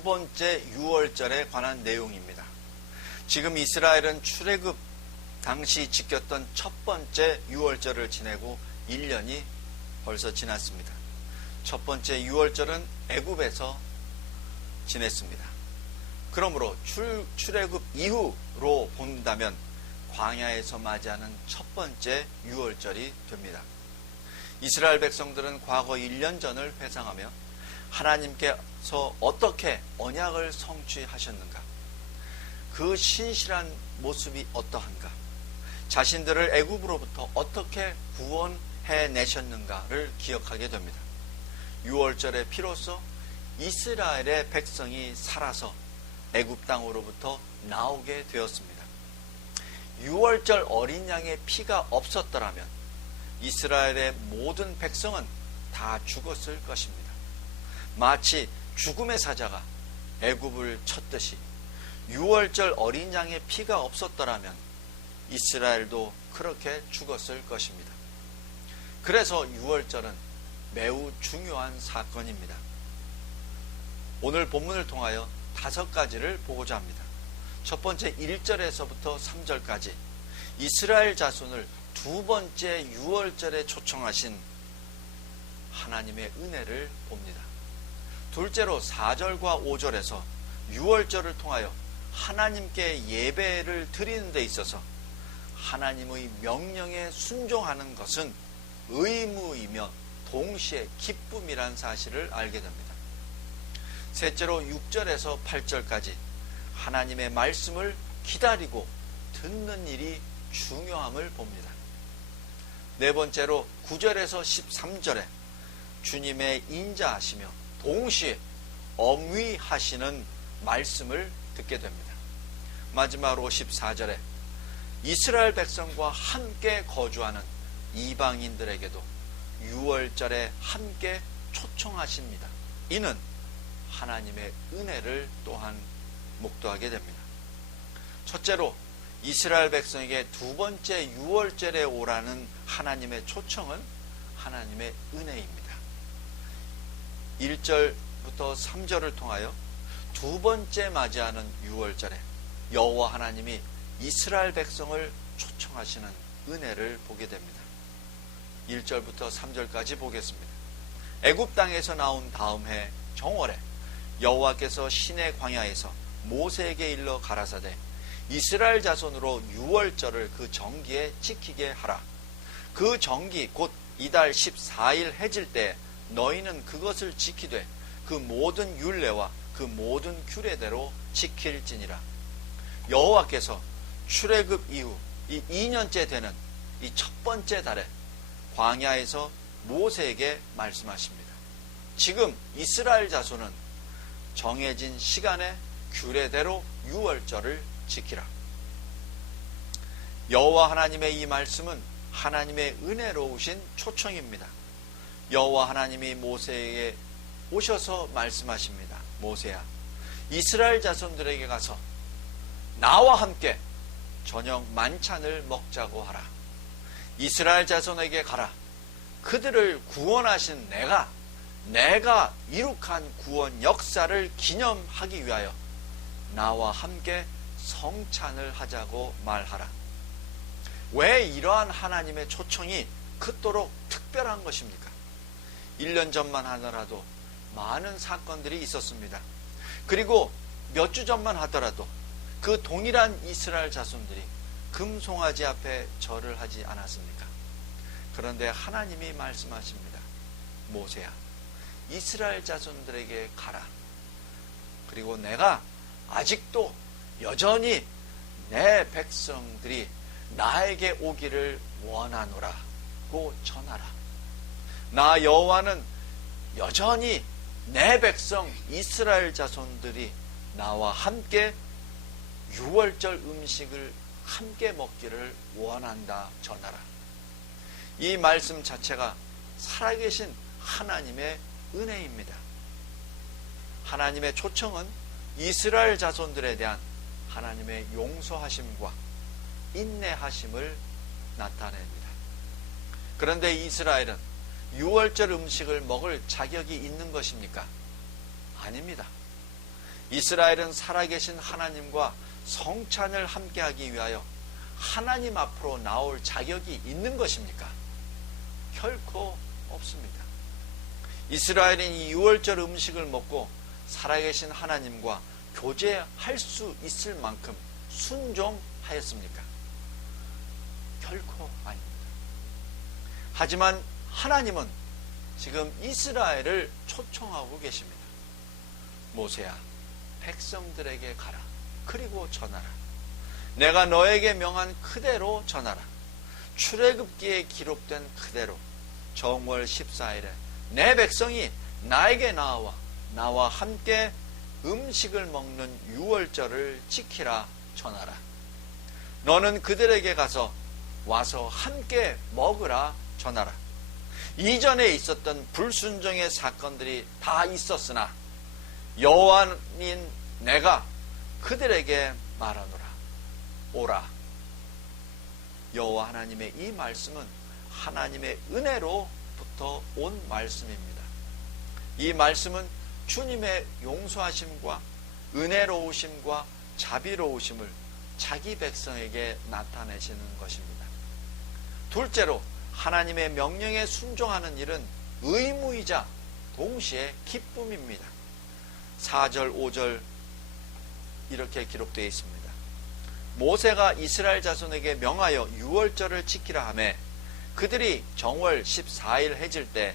두 번째 유월절에 관한 내용입니다. 지금 이스라엘은 출애굽 당시 지켰던 첫 번째 유월절을 지내고 1년이 벌써 지났습니다. 첫 번째 유월절은 애굽에서 지냈습니다. 그러므로 출, 출애굽 이후로 본다면 광야에서 맞이하는 첫 번째 유월절이 됩니다. 이스라엘 백성들은 과거 1년 전을 회상하며 하나님께 서 어떻게 언약을 성취하셨는가? 그 신실한 모습이 어떠한가? 자신들을 애굽으로부터 어떻게 구원해 내셨는가를 기억하게 됩니다. 6월절의 피로써 이스라엘의 백성이 살아서 애굽 땅으로부터 나오게 되었습니다. 6월절 어린 양의 피가 없었더라면 이스라엘의 모든 백성은 다 죽었을 것입니다. 마치 죽음의 사자가 애굽을 쳤듯이 6월절 어린 양의 피가 없었더라면 이스라엘도 그렇게 죽었을 것입니다. 그래서 6월절은 매우 중요한 사건입니다. 오늘 본문을 통하여 다섯 가지를 보고자 합니다. 첫 번째 1절에서부터 3절까지 이스라엘 자손을 두 번째 6월절에 초청하신 하나님의 은혜를 봅니다. 둘째로 4절과 5절에서 6월절을 통하여 하나님께 예배를 드리는 데 있어서 하나님의 명령에 순종하는 것은 의무이며 동시에 기쁨이란 사실을 알게 됩니다. 셋째로 6절에서 8절까지 하나님의 말씀을 기다리고 듣는 일이 중요함을 봅니다. 네 번째로 9절에서 13절에 주님의 인자하시며 동시에 엄위하시는 말씀을 듣게 됩니다. 마지막으로 14절에 이스라엘 백성과 함께 거주하는 이방인들에게도 6월절에 함께 초청하십니다. 이는 하나님의 은혜를 또한 목도하게 됩니다. 첫째로 이스라엘 백성에게 두 번째 6월절에 오라는 하나님의 초청은 하나님의 은혜입니다. 1절부터 3절을 통하여 두 번째 맞이하는 6월절에 여호와 하나님이 이스라엘 백성을 초청하시는 은혜를 보게 됩니다. 1절부터 3절까지 보겠습니다. 애굽 땅에서 나온 다음 해 정월에 여호와께서 신의 광야에서 모세에게 일러 가라사대 이스라엘 자손으로 6월절을 그 정기에 지키게 하라. 그 정기 곧 이달 14일 해질 때 너희는 그것을 지키되 그 모든 율례와 그 모든 규례대로 지킬지니라. 여호와께서 출애굽 이후 이 2년째 되는 이 첫 번째 달에 광야에서 모세에게 말씀하십니다. 지금 이스라엘 자손은 정해진 시간에 규례대로 유월절을 지키라. 여호와 하나님의 이 말씀은 하나님의 은혜로우신 초청입니다. 여호와 하나님이 모세에게 오셔서 말씀하십니다. 모세야, 이스라엘 자손들에게 가서 나와 함께 저녁 만찬을 먹자고 하라. 이스라엘 자손에게 가라. 그들을 구원하신 내가 내가 이룩한 구원 역사를 기념하기 위하여 나와 함께 성찬을 하자고 말하라. 왜 이러한 하나님의 초청이 그토록 특별한 것입니까? 1년 전만 하더라도 많은 사건들이 있었습니다. 그리고 몇 주 전만 하더라도 그 동일한 이스라엘 자손들이 금송아지 앞에 절을 하지 않았습니까? 그런데 하나님이 말씀하십니다. 모세야, 이스라엘 자손들에게 가라. 그리고 내가 아직도 여전히 내 백성들이 나에게 오기를 원하노라고 전하라. 나 여호와는 여전히 내 백성 이스라엘 자손들이 나와 함께 유월절 음식을 함께 먹기를 원한다 전하라. 이 말씀 자체가 살아계신 하나님의 은혜입니다. 하나님의 초청은 이스라엘 자손들에 대한 하나님의 용서하심과 인내하심을 나타냅니다. 그런데 이스라엘은 6월절 음식을 먹을 자격이 있는 것입니까? 아닙니다. 이스라엘은 살아계신 하나님과 성찬을 함께하기 위하여 하나님 앞으로 나올 자격이 있는 것입니까? 결코 없습니다. 이스라엘은 이 6월절 음식을 먹고 살아계신 하나님과 교제할 수 있을 만큼 순종하였습니까? 결코 아닙니다. 하지만 하나님은 지금 이스라엘을 초청하고 계십니다. 모세야, 백성들에게 가라. 그리고 전하라. 내가 너에게 명한 그대로 전하라. 출애굽기에 기록된 그대로 정월 14일에 내 백성이 나에게 나와 나와 함께 음식을 먹는 유월절을 지키라 전하라. 너는 그들에게 가서 와서 함께 먹으라 전하라. 이전에 있었던 불순종의 사건들이 다 있었으나 여호와인 내가 그들에게 말하노라. 오라. 여호와 하나님의 이 말씀은 하나님의 은혜로부터 온 말씀입니다. 이 말씀은 주님의 용서하심과 은혜로우심과 자비로우심을 자기 백성에게 나타내시는 것입니다. 둘째로 하나님의 명령에 순종하는 일은 의무이자 동시에 기쁨입니다. 4절, 5절 이렇게 기록되어 있습니다. 모세가 이스라엘 자손에게 명하여 6월절을 지키라 하매 그들이 정월 14일 해질 때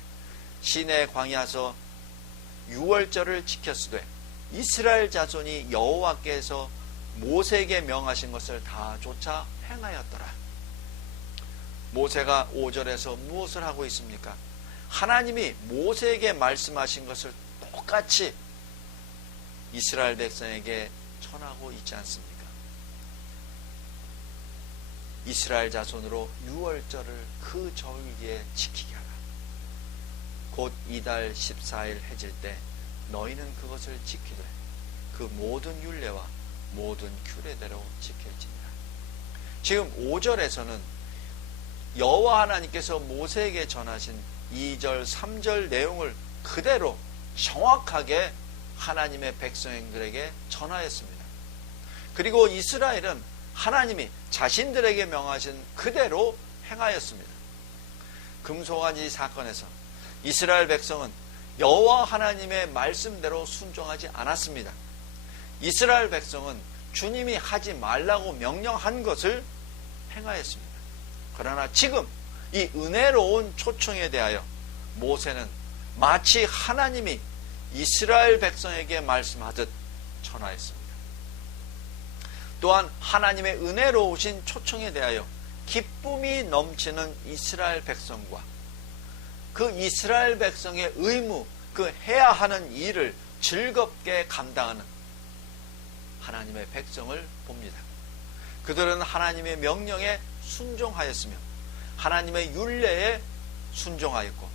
시내 광야서 6월절을 지켰으되 이스라엘 자손이 여호와께서 모세에게 명하신 것을 다 쫓아 행하였더라. 모세가 5절에서 무엇을 하고 있습니까? 하나님이 모세에게 말씀하신 것을 똑같이 이스라엘 백성에게 전하고 있지 않습니까? 이스라엘 자손으로 6월절을 그 절기에 지키게 하라. 곧 이달 14일 해질 때 너희는 그것을 지키되 그 모든 율례와 모든 규례대로 지킬지니라. 지금 5절에서는 여호와 하나님께서 모세에게 전하신 2절, 3절 내용을 그대로 정확하게 하나님의 백성들에게 전하였습니다. 그리고 이스라엘은 하나님이 자신들에게 명하신 그대로 행하였습니다. 금송아지 사건에서 이스라엘 백성은 여호와 하나님의 말씀대로 순종하지 않았습니다. 이스라엘 백성은 주님이 하지 말라고 명령한 것을 행하였습니다. 그러나 지금 이 은혜로운 초청에 대하여 모세는 마치 하나님이 이스라엘 백성에게 말씀하듯 전하였습니다. 또한 하나님의 은혜로우신 초청에 대하여 기쁨이 넘치는 이스라엘 백성과 그 이스라엘 백성의 의무, 그 해야 하는 일을 즐겁게 감당하는 하나님의 백성을 봅니다. 그들은 하나님의 명령에 순종하였으며 하나님의 윤례에 순종하였고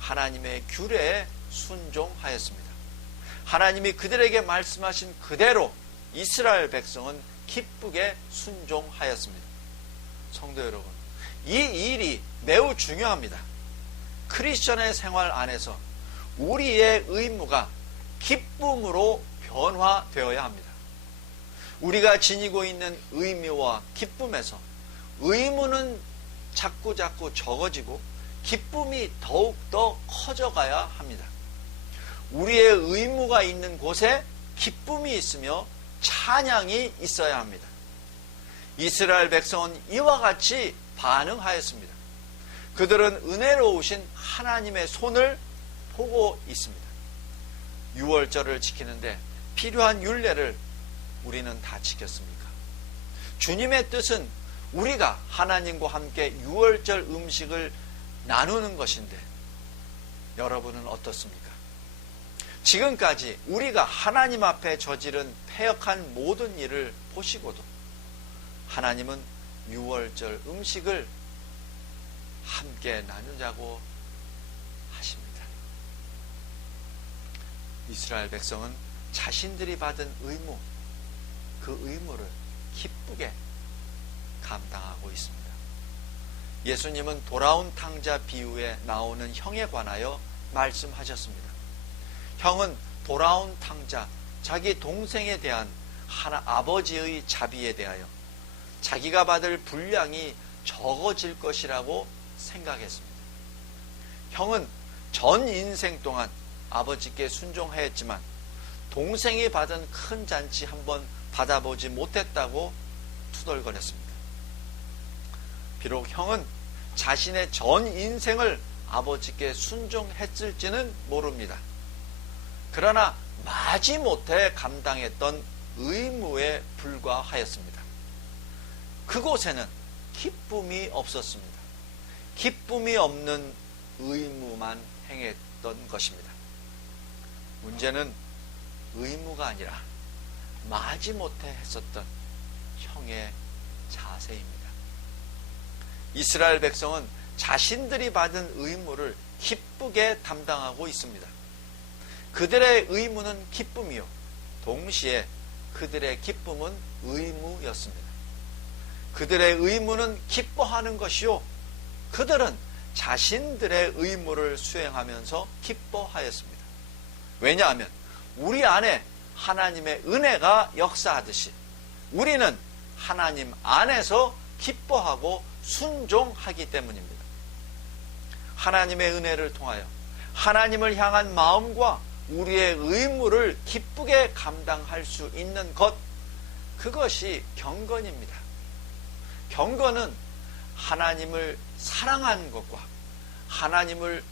하나님의 규례에 순종하였습니다. 하나님이 그들에게 말씀하신 그대로 이스라엘 백성은 기쁘게 순종하였습니다. 성도 여러분, 이 일이 매우 중요합니다. 크리스천의 생활 안에서 우리의 의무가 기쁨으로 변화되어야 합니다. 우리가 지니고 있는 의미와 기쁨에서 의무는 자꾸 자꾸 적어지고 기쁨이 더욱더 커져가야 합니다. 우리의 의무가 있는 곳에 기쁨이 있으며 찬양이 있어야 합니다. 이스라엘 백성은 이와 같이 반응하였습니다. 그들은 은혜로우신 하나님의 손을 보고 있습니다. 6월절을 지키는데 필요한 율례를 우리는 다 지켰습니까? 주님의 뜻은 우리가 하나님과 함께 6월절 음식을 나누는 것인데 여러분은 어떻습니까? 지금까지 우리가 하나님 앞에 저지른 폐역한 모든 일을 보시고도 하나님은 6월절 음식을 함께 나누자고 하십니다. 이스라엘 백성은 자신들이 받은 의무, 그 의무를 기쁘게 감당하고 있습니다. 예수님은 돌아온 탕자 비유에 나오는 형에 관하여 말씀하셨습니다. 형은 돌아온 탕자, 자기 동생에 대한 하나 아버지의 자비에 대하여 자기가 받을 분량이 적어질 것이라고 생각했습니다. 형은 전 인생 동안 아버지께 순종하였지만 동생이 받은 큰 잔치 한번 받아보지 못했다고 투덜거렸습니다. 비록 형은 자신의 전 인생을 아버지께 순종했을지는 모릅니다. 그러나 마지못해 감당했던 의무에 불과하였습니다. 그곳에는 기쁨이 없었습니다. 기쁨이 없는 의무만 행했던 것입니다. 문제는 의무가 아니라 마지못해 했었던 형의 자세입니다. 이스라엘 백성은 자신들이 받은 의무를 기쁘게 담당하고 있습니다. 그들의 의무는 기쁨이요. 동시에 그들의 기쁨은 의무였습니다. 그들의 의무는 기뻐하는 것이요. 그들은 자신들의 의무를 수행하면서 기뻐하였습니다. 왜냐하면 우리 안에 하나님의 은혜가 역사하듯이 우리는 하나님 안에서 기뻐하고 순종하기 때문입니다. 하나님의 은혜를 통하여 하나님을 향한 마음과 우리의 의무를 기쁘게 감당할 수 있는 것, 그것이 경건입니다. 경건은 하나님을 사랑하는 것과 하나님을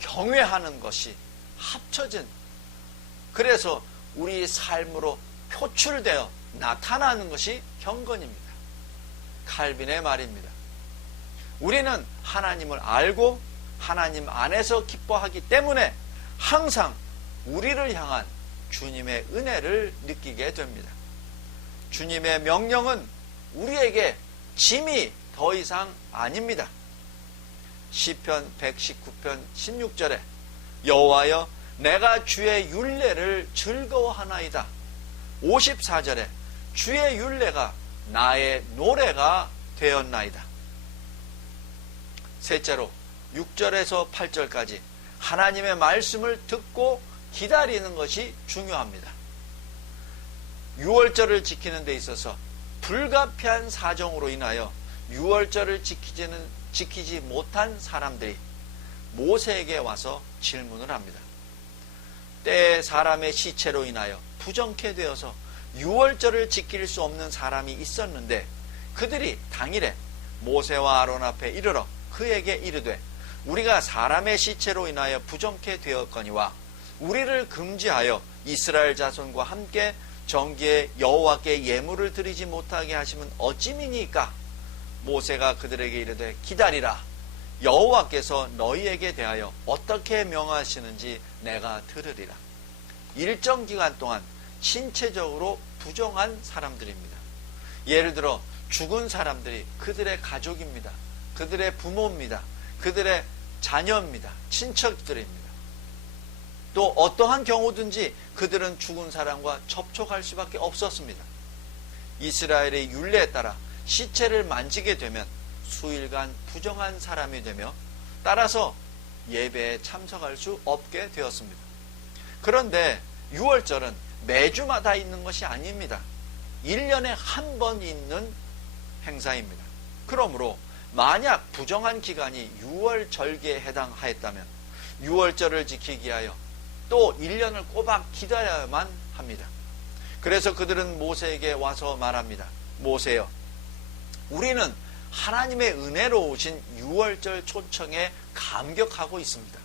경외하는 것이 합쳐진 그래서 우리 삶으로 표출되어 나타나는 것이 경건입니다. 칼빈의 말입니다. 우리는 하나님을 알고 하나님 안에서 기뻐하기 때문에 항상 우리를 향한 주님의 은혜를 느끼게 됩니다. 주님의 명령은 우리에게 짐이 더 이상 아닙니다. 시편 119편 16절에 여호와여 내가 주의 율례를 즐거워하나이다. 54절에 주의 율례가 나의 노래가 되었나이다. 셋째로 6절에서 8절까지 하나님의 말씀을 듣고 기다리는 것이 중요합니다. 6월절을 지키는 데 있어서 불가피한 사정으로 인하여 6월절을 지키지는, 지키지 못한 사람들이 모세에게 와서 질문을 합니다. 때 사람의 시체로 인하여 부정케 되어서 6월절을 지킬 수 없는 사람이 있었는데 그들이 당일에 모세와 아론 앞에 이르러 그에게 이르되 우리가 사람의 시체로 인하여 부정케 되었거니와 우리를 금지하여 이스라엘 자손과 함께 정기에 여호와께 예물을 드리지 못하게 하시면 어찌미니까 모세가 그들에게 이르되 기다리라 여호와께서 너희에게 대하여 어떻게 명하시는지 내가 들으리라. 일정 기간 동안 신체적으로 부정한 사람들입니다. 예를 들어 죽은 사람들이 그들의 가족입니다. 그들의 부모입니다. 그들의 자녀입니다. 친척들입니다. 또 어떠한 경우든지 그들은 죽은 사람과 접촉할 수밖에 없었습니다. 이스라엘의 율례에 따라 시체를 만지게 되면 수일간 부정한 사람이 되며 따라서 예배에 참석할 수 없게 되었습니다. 그런데 6월절은 매주마다 있는 것이 아닙니다. 1년에 한 번 있는 행사입니다. 그러므로 만약 부정한 기간이 6월 절기에 해당하였다면 6월절을 지키기 위하여 또 1년을 꼬박 기다려야만 합니다. 그래서 그들은 모세에게 와서 말합니다. 모세여, 우리는 하나님의 은혜로 오신 6월절 초청에 감격하고 있습니다.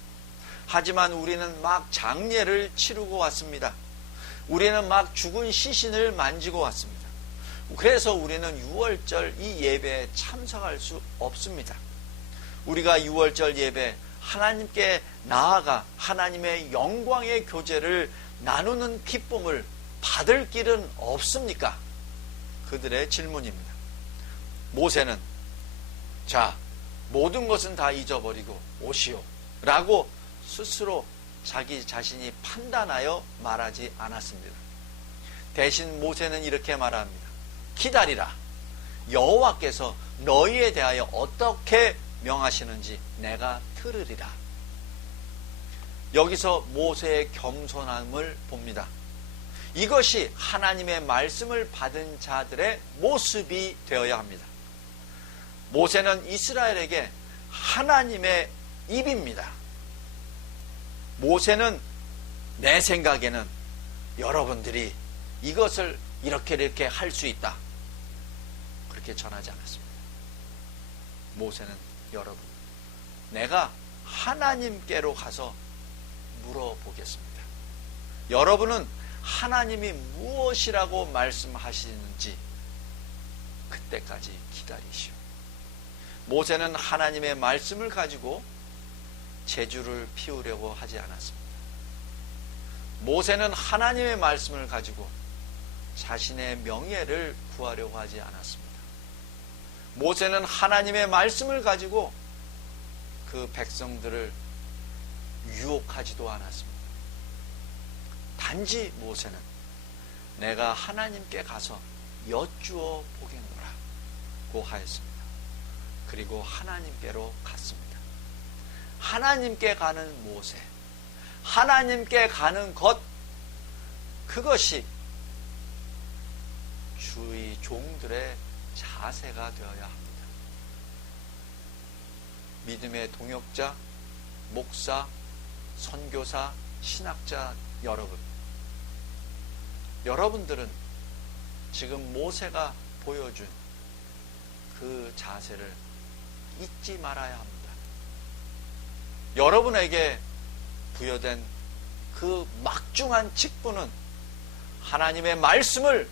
하지만 우리는 막 장례를 치르고 왔습니다. 우리는 막 죽은 시신을 만지고 왔습니다. 그래서 우리는 6월절 이 예배에 참석할 수 없습니다. 우리가 6월절 예배 하나님께 나아가 하나님의 영광의 교제를 나누는 기쁨을 받을 길은 없습니까? 그들의 질문입니다. 모세는 자, 모든 것은 다 잊어버리고 오시오. 라고 스스로 자기 자신이 판단하여 말하지 않았습니다. 대신 모세는 이렇게 말합니다. 기다리라. 여호와께서 너희에 대하여 어떻게 명하시는지 내가 들으리라. 여기서 모세의 겸손함을 봅니다. 이것이 하나님의 말씀을 받은 자들의 모습이 되어야 합니다. 모세는 이스라엘에게 하나님의 입입니다. 모세는 내 생각에는 여러분들이 이것을 이렇게 이렇게 할 수 있다. 그렇게 전하지 않았습니다. 모세는 여러분, 내가 하나님께로 가서 물어보겠습니다. 여러분은 하나님이 무엇이라고 말씀하시는지 그때까지 기다리시오. 모세는 하나님의 말씀을 가지고 제주를 피우려고 하지 않았습니다. 모세는 하나님의 말씀을 가지고 자신의 명예를 구하려고 하지 않았습니다. 모세는 하나님의 말씀을 가지고 그 백성들을 유혹하지도 않았습니다. 단지 모세는 내가 하나님께 가서 여쭈어 보겠노라고 하였습니다. 그리고 하나님께로 갔습니다. 하나님께 가는 모세, 하나님께 가는 것, 그것이 주의 종들의 자세가 되어야 합니다. 믿음의 동역자, 목사, 선교사, 신학자 여러분. 여러분들은 지금 모세가 보여준 그 자세를 잊지 말아야 합니다. 여러분에게 부여된 그 막중한 직분은 하나님의 말씀을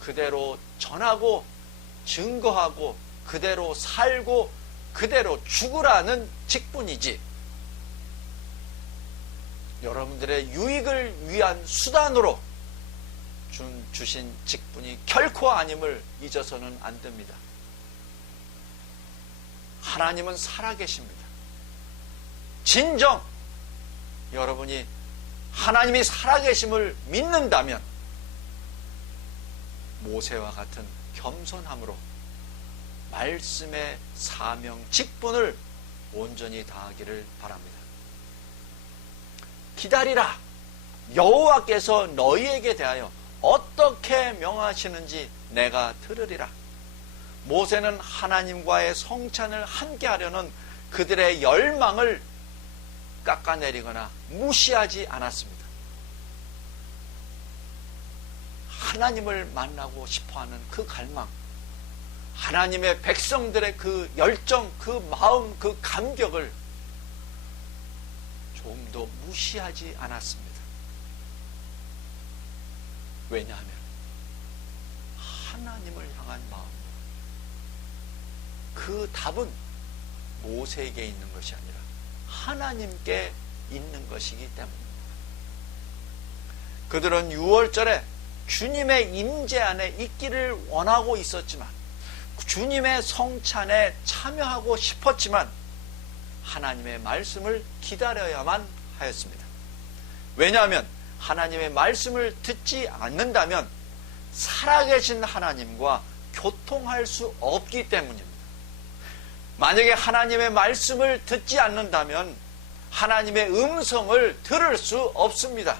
그대로 전하고 증거하고 그대로 살고 그대로 죽으라는 직분이지 여러분들의 유익을 위한 수단으로 준, 주신 직분이 결코 아님을 잊어서는 안 됩니다. 하나님은 살아계십니다. 진정 여러분이 하나님이 살아계심을 믿는다면 모세와 같은 겸손함으로 말씀의 사명 직분을 온전히 다하기를 바랍니다. 기다리라. 여호와께서 너희에게 대하여 어떻게 명하시는지 내가 들으리라. 모세는 하나님과의 성찬을 함께 하려는 그들의 열망을 깎아내리거나 무시하지 않았습니다. 하나님을 만나고 싶어 하는 그 갈망, 하나님의 백성들의 그 열정, 그 마음, 그 감격을 조금도 무시하지 않았습니다. 왜냐하면 하나님을 향한 마음, 그 답은 모세에게 있는 것이 아니라 하나님께 있는 것이기 때문입니다. 그들은 6월절에 주님의 임재 안에 있기를 원하고 있었지만 주님의 성찬에 참여하고 싶었지만 하나님의 말씀을 기다려야만 하였습니다. 왜냐하면 하나님의 말씀을 듣지 않는다면 살아계신 하나님과 교통할 수 없기 때문입니다. 만약에 하나님의 말씀을 듣지 않는다면 하나님의 음성을 들을 수 없습니다.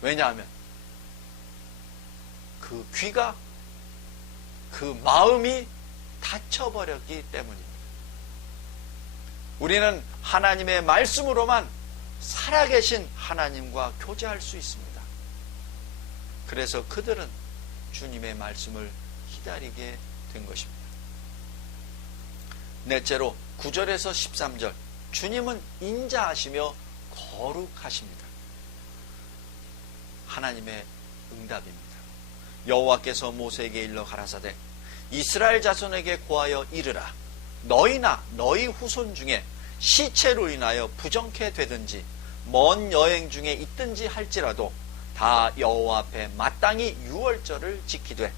왜냐하면 그 귀가 그 마음이 닫혀버렸기 때문입니다. 우리는 하나님의 말씀으로만 살아계신 하나님과 교제할 수 있습니다. 그래서 그들은 주님의 말씀을 기다리게 된 것입니다. 넷째로 9절에서 13절 주님은 인자하시며 거룩하십니다. 하나님의 응답입니다. 여호와께서 모세에게 일러 가라사대 이스라엘 자손에게 고하여 이르라. 너희나 너희 후손 중에 시체로 인하여 부정케 되든지 먼 여행 중에 있든지 할지라도 다 여호와 앞에 마땅히 유월절을 지키되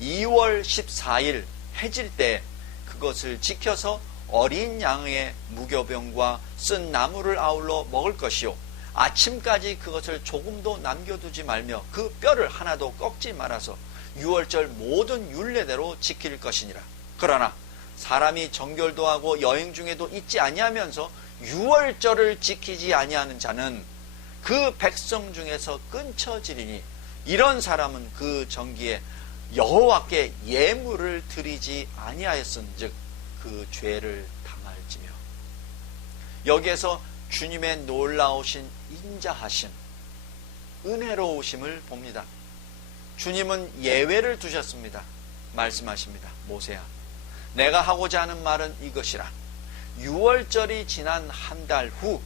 2월 14일 해질 때 그것을 지켜서 어린 양의 무교병과 쓴 나무를 아울러 먹을 것이요 아침까지 그것을 조금도 남겨두지 말며 그 뼈를 하나도 꺾지 말아서 유월절 모든 율례대로 지킬 것이니라. 그러나 사람이 정결도 하고 여행 중에도 잊지 아니하면서 유월절을 지키지 아니하는 자는 그 백성 중에서 끊쳐지리니 이런 사람은 그 정기에 여호와께 예물을 드리지 아니하였은즉 그 죄를 당할지며 여기에서 주님의 놀라우신 인자하심 은혜로우심을 봅니다. 주님은 예외를 두셨습니다. 말씀하십니다. 모세야 내가 하고자 하는 말은 이것이라 6월절이 지난 한 달 후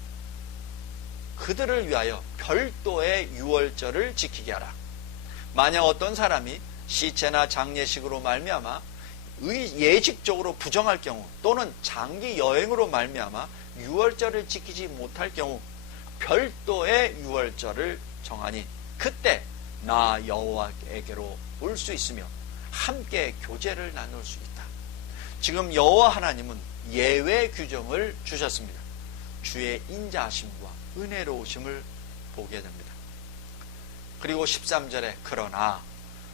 그들을 위하여 별도의 6월절을 지키게 하라. 만약 어떤 사람이 시체나 장례식으로 말미암아 예식적으로 부정할 경우 또는 장기 여행으로 말미암아 6월절을 지키지 못할 경우 별도의 6월절을 정하니 그때 나 여호와에게로 올 수 있으며 함께 교제를 나눌 수 있다. 지금 여호와 하나님은 예외 규정을 주셨습니다. 주의 인자하심과 은혜로우심을 보게 됩니다. 그리고 13절에 그러나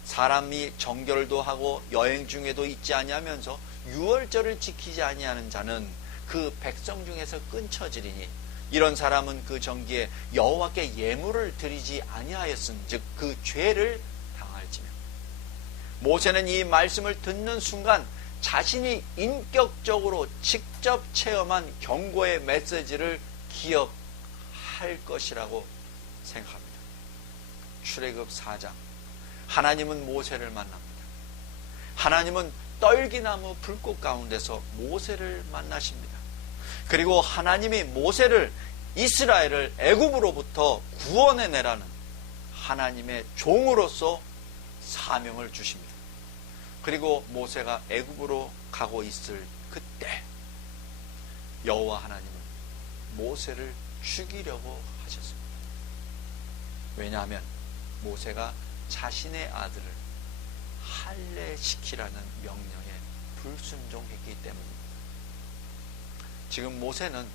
사람이 정결도 하고 여행 중에도 있지 아니하면서 유월절을 지키지 아니하는 자는 그 백성 중에서 끊쳐지리니 이런 사람은 그 정기에 여호와께 예물을 드리지 아니하였은즉 그 죄를 당할지며 모세는 이 말씀을 듣는 순간 자신이 인격적으로 직접 체험한 경고의 메시지를 기억할 것이라고 생각합니다. 출애굽 4장 하나님은 모세를 만납니다. 하나님은 떨기나무 불꽃 가운데서 모세를 만나십니다. 그리고 하나님이 모세를 이스라엘을 애굽으로부터 구원해 내라는 하나님의 종으로서 사명을 주십니다. 그리고 모세가 애굽으로 가고 있을 그때 여호와 하나님은 모세를 죽이려고 하셨습니다. 왜냐하면 모세가 자신의 아들을 할례시키라는 명령에 불순종했기 때문입니다. 지금 모세는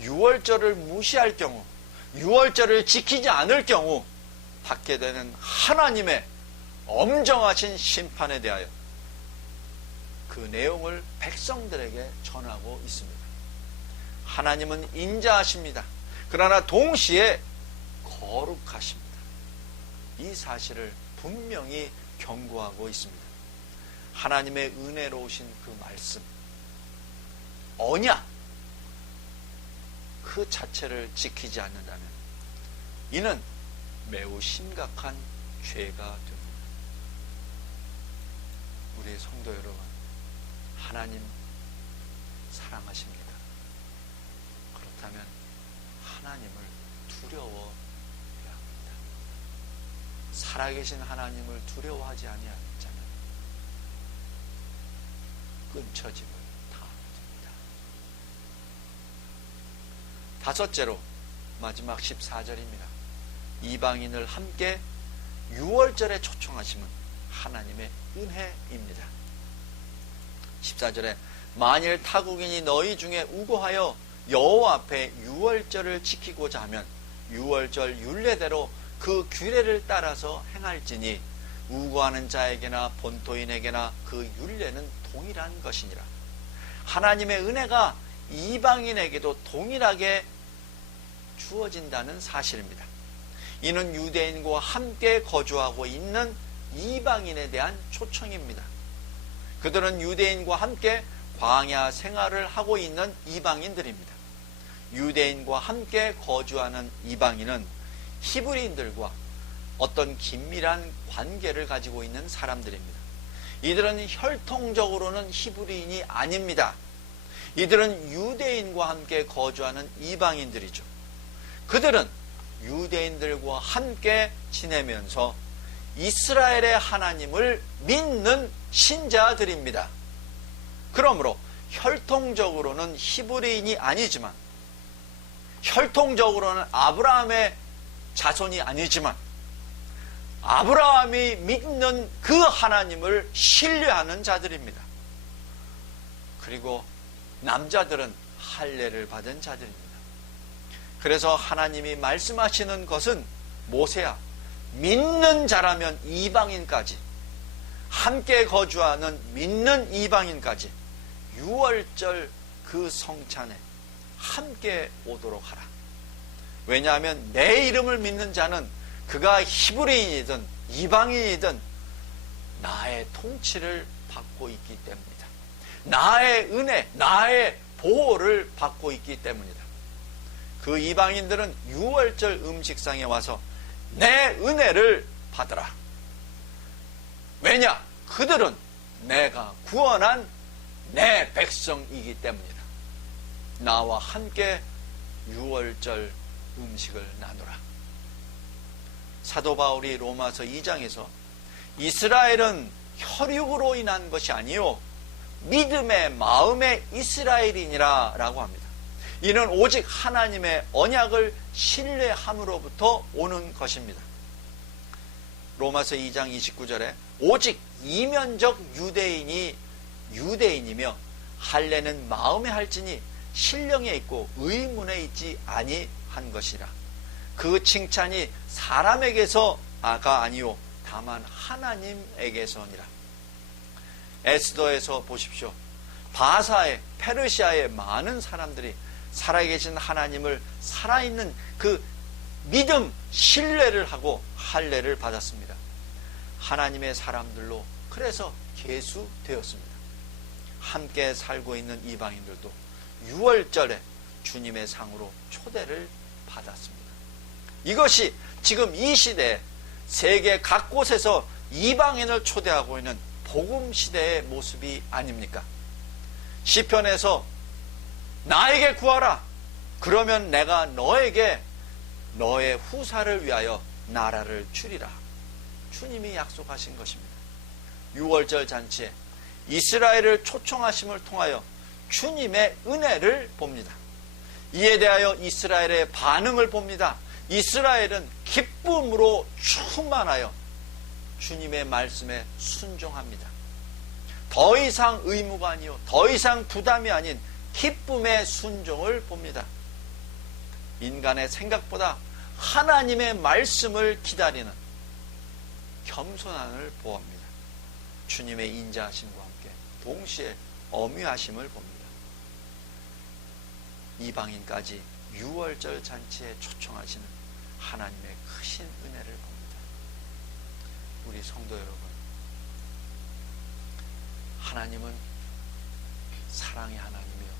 6월절을 무시할 경우, 6월절을 지키지 않을 경우 받게 되는 하나님의 엄정하신 심판에 대하여 그 내용을 백성들에게 전하고 있습니다. 하나님은 인자하십니다. 그러나 동시에 거룩하십니다. 이 사실을 분명히 경고하고 있습니다. 하나님의 은혜로우신 그 말씀, 언약, 그 자체를 지키지 않는다면 이는 매우 심각한 죄가 됩니다. 우리 성도 여러분, 하나님 사랑하십니다. 그렇다면 하나님을 두려워해야 합니다. 살아계신 하나님을 두려워하지 아니하는 자는 끊쳐짐을 당합니다. 다섯째로 마지막 14절입니다. 이방인을 함께 6월절에 초청하심은 하나님의 은혜입니다. 14절에 만일 타국인이 너희 중에 우고하여 여호와 앞에 유월절을 지키고자 하면 유월절 율례대로 그 규례를 따라서 행할지니 우고하는 자에게나 본토인에게나 그 율례는 동일한 것이니라. 하나님의 은혜가 이방인에게도 동일하게 주어진다는 사실입니다. 이는 유대인과 함께 거주하고 있는 이방인에 대한 초청입니다. 그들은 유대인과 함께 광야 생활을 하고 있는 이방인들입니다. 유대인과 함께 거주하는 이방인은 히브리인들과 어떤 긴밀한 관계를 가지고 있는 사람들입니다. 이들은 혈통적으로는 히브리인이 아닙니다. 이들은 유대인과 함께 거주하는 이방인들이죠. 그들은 유대인들과 함께 지내면서 이스라엘의 하나님을 믿는 신자들입니다. 그러므로 혈통적으로는 히브리인이 아니지만 혈통적으로는 아브라함의 자손이 아니지만 아브라함이 믿는 그 하나님을 신뢰하는 자들입니다. 그리고 남자들은 할례를 받은 자들입니다. 그래서 하나님이 말씀하시는 것은 모세야 믿는 자라면 이방인까지 함께 거주하는 믿는 이방인까지 6월절 그 성찬에 함께 오도록 하라. 왜냐하면 내 이름을 믿는 자는 그가 히브리인이든 이방인이든 나의 통치를 받고 있기 때문이다. 나의 은혜, 나의 보호를 받고 있기 때문이다. 그 이방인들은 유월절 음식상에 와서 내 은혜를 받으라. 왜냐? 그들은 내가 구원한 내 백성이기 때문이다. 나와 함께 유월절 음식을 나누라. 사도 바울이 로마서 2장에서 이스라엘은 혈육으로 인한 것이 아니요 믿음의 마음의 이스라엘이니라 라고 합니다. 이는 오직 하나님의 언약을 신뢰함으로부터 오는 것입니다. 로마서 2장 29절에 오직 이면적 유대인이 유대인이며 할례는 마음에 할지니 신령에 있고 의문에 있지 아니한 것이라. 그 칭찬이 사람에게서가 아니요 다만 하나님에게서니라. 에스더에서 보십시오. 바사의 페르시아의 많은 사람들이 살아계신 하나님을 살아있는 그 믿음, 신뢰를 하고 할례를 받았습니다. 하나님의 사람들로 그래서 계수되었습니다. 함께 살고 있는 이방인들도 6월절에 주님의 상으로 초대를 받았습니다. 이것이 지금 이 시대에 세계 각 곳에서 이방인을 초대하고 있는 복음 시대의 모습이 아닙니까? 시편에서 나에게 구하라. 그러면 내가 너에게 너의 후사를 위하여 나라를 주리라. 주님이 약속하신 것입니다. 6월절 잔치에 이스라엘을 초청하심을 통하여 주님의 은혜를 봅니다. 이에 대하여 이스라엘의 반응을 봅니다. 이스라엘은 기쁨으로 충만하여 주님의 말씀에 순종합니다. 더 이상 의무가 아니요, 더 이상 부담이 아닌 기쁨의 순종을 봅니다. 인간의 생각보다 하나님의 말씀을 기다리는 겸손함을 보합니다. 주님의 인자하심과 함께 동시에 엄유하심을 봅니다. 이방인까지 6월절 잔치에 초청하시는 하나님의 크신 은혜를 봅니다. 우리 성도 여러분, 하나님은 사랑의 하나님이요.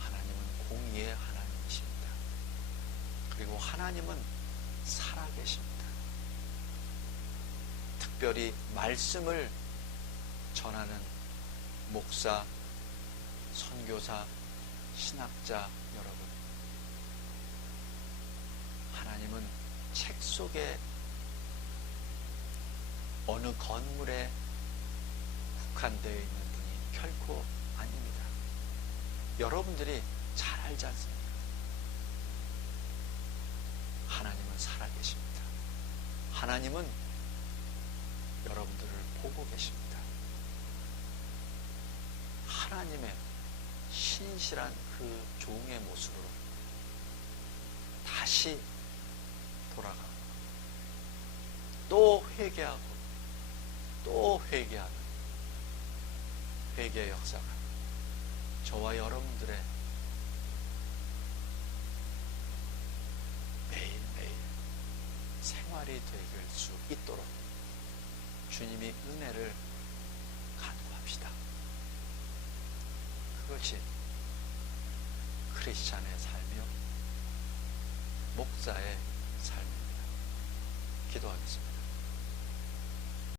하나님은 공의의 하나님이십니다. 그리고 하나님은 살아계십니다. 특별히 말씀을 전하는 목사, 선교사, 신학자 여러분. 하나님은 책 속에 어느 건물에 국한되어 있는 분이 결코 아닙니다. 여러분들이 잘 알지 않습니까? 하나님은 살아계십니다. 하나님은 여러분들을 보고 계십니다. 하나님의 신실한 그 종의 모습으로 다시 돌아가 또 회개하고 또 회개하는 회개의 역사가 저와 여러분들의 매일매일 생활이 되길 수 있도록 주님이 은혜를 간구합시다. 그것이 크리스찬의 삶이요 목사의 삶입니다. 기도하겠습니다.